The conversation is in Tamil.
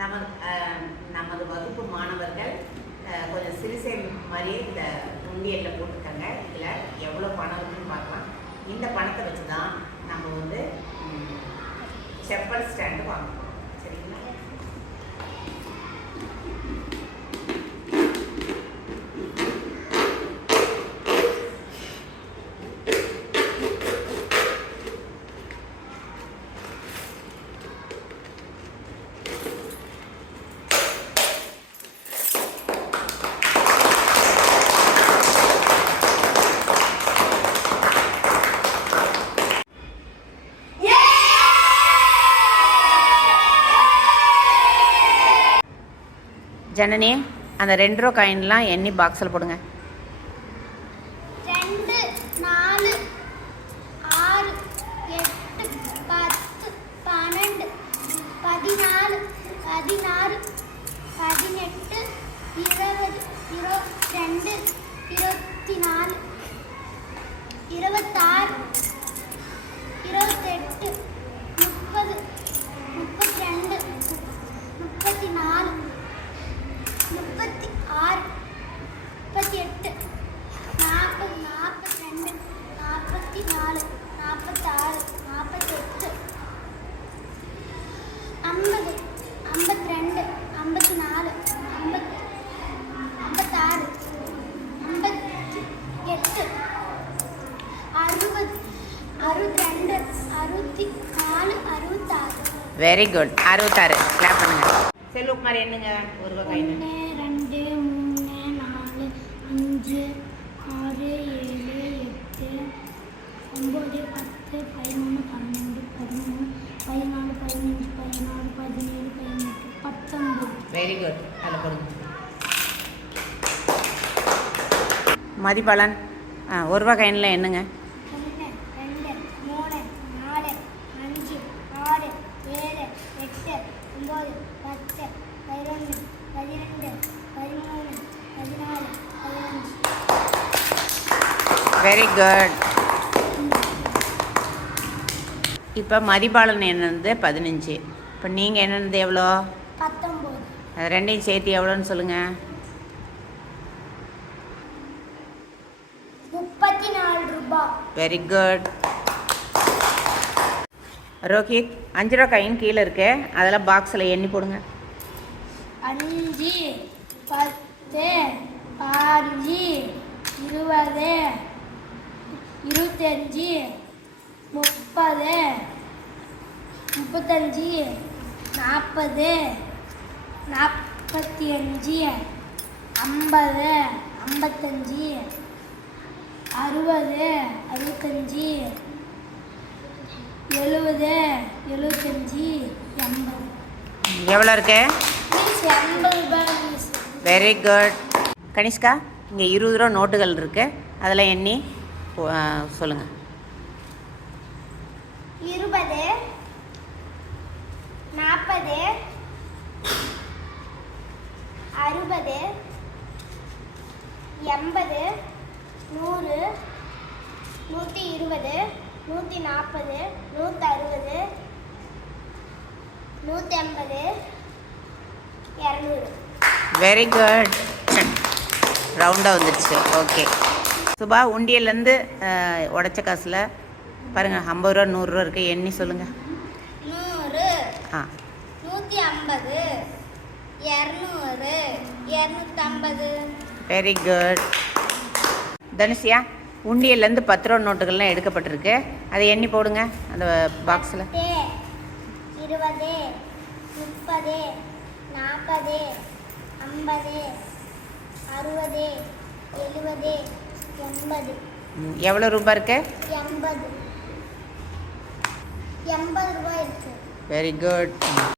நமது நமது வகுப்பு மாணவர்கள் கொஞ்சம் சிறுசை மாதிரியே இந்த உண்டியலில் போட்டிருக்காங்க இதில் எவ்வளோ பணம் இருக்குன்னு பார்க்கலாம். இந்த பணத்தை வச்சு தான் நம்ம வந்து செப்பல் ஸ்டாண்டு வாங்கணும். ஜனனி அந்த ரெண்டு ரூபா காயின்லாம் எண்ணி பாக்ஸில் போடுங்க. ரெண்டு நாலு ஆறு எட்டு பத்து பன்னெண்டு பதினாலு பதினாறு பதினெட்டு இருபது இருபத்தி ரெண்டு இருபத்தி நாலு இருபத்தாறு இருபத்தெட்டு முப்பது முப்பத்தி ரெண்டு முப்பத்தி நாலு முப்பத்தி ஆறு முப்பத்தி எட்டு நாற்பது நாற்பத்தி ரெண்டு நாற்பத்தி நாலு நாற்பத்தாறு நாற்பத்தெட்டு ஐம்பது ஐம்பத்தி ரெண்டு ஐம்பத்தி நாலு ஐம்பத்தி ஐம்பத்தாறு ஐம்பத்தி எட்டு அறுபது அறுபத்தி ரெண்டு அறுபத்தி நாலு அறுபத்தாறு வெரி குட் அறுபத்தாறு. கிளாப் பண்ணுங்க. செல்வகுமார் என்னங்க? ஒரு ஒன்று ரெண்டு மூணு நாலு அஞ்சு ஆறு ஏழு எட்டு ஒம்பது பத்து பதினொன்று பன்னெண்டு பதிமூணு பதினாலு பதினஞ்சு பதினாறு பதினேழு பதினெட்டு பத்தொம்பது வெரி குட் அதில் போடுங்க. மதிப்பாளன். ஆ ஒரு ரூபா காயினில் என்னங்க ஒன்று ரெண்டு மூணு நாலு அஞ்சு ஆறு ஏழு எட்டு ஒம்பது பத்து பதினொன்று பதிரெண்டு பதிமூணு பதினாலு பதினஞ்சு. வெரி குட் இப்போ மதிப்பாளன் என்னது? பதினஞ்சு. இப்போ நீங்கள் என்னது எவ்வளோ அது ரெண்டையும் சேர்த்து எவ்வளோன்னு சொல்லுங்கள் முப்பத்தி நாலு ரூபாய் வெரி குட் ரோஹித் அஞ்சு ரூபா காயின் கீழே இருக்கு. அதெல்லாம் பாக்ஸில் எண்ணி போடுங்க. அஞ்சு பத்து பாஞ்சு இருபது இருபத்தஞ்சி முப்பது முப்பத்தஞ்சு நாற்பது நாற்பத்தி அஞ்சு ஐம்பது ஐம்பத்தஞ்சு அறுபது அறுபத்தஞ்சி எழுபது எழுபத்தஞ்சி எண்பது. எவ்வளோ இருக்கு? வெரி குட் கனிஷ்கா இங்கே இருபது ரூபா நோட்டுகள் இருக்கு. அதில் எண்ணி போ- ஆ, சொல்லுங்க. இருபது நாற்பது அறுபது எண்பது நூறு நூற்றி இருபது நூற்றி நாற்பது நூற்றி அறுபது நூற்றி ஐம்பது இரநூறு வெரி குட் ரவுண்டாக வந்துடுச்சு ஓகே சுபா உண்டியல்லேருந்து உடச்ச காசில் பாருங்கள் ஐம்பது ரூபா நூறுரூவா இருக்குது எண்ணி சொல்லுங்கள் நூறு ஆ. நூற்றி ஐம்பது இரநூறு இரநூத்தம்பது. Very good Dhanushiya? உண்டியல்லேருந்து பத்து ரூபா நோட்டுகள்லாம் எடுக்கப்பட்டிருக்கு. அதை எண்ணி போடுங்க அந்த பாக்ஸில் இருபது முப்பது நாற்பது ஐம்பது அறுபது எழுபது எண்பது. எவ்வளோ ரூபாய் இருக்கு? எண்பது. எண்பது ரூபாய் இருக்கு. Very good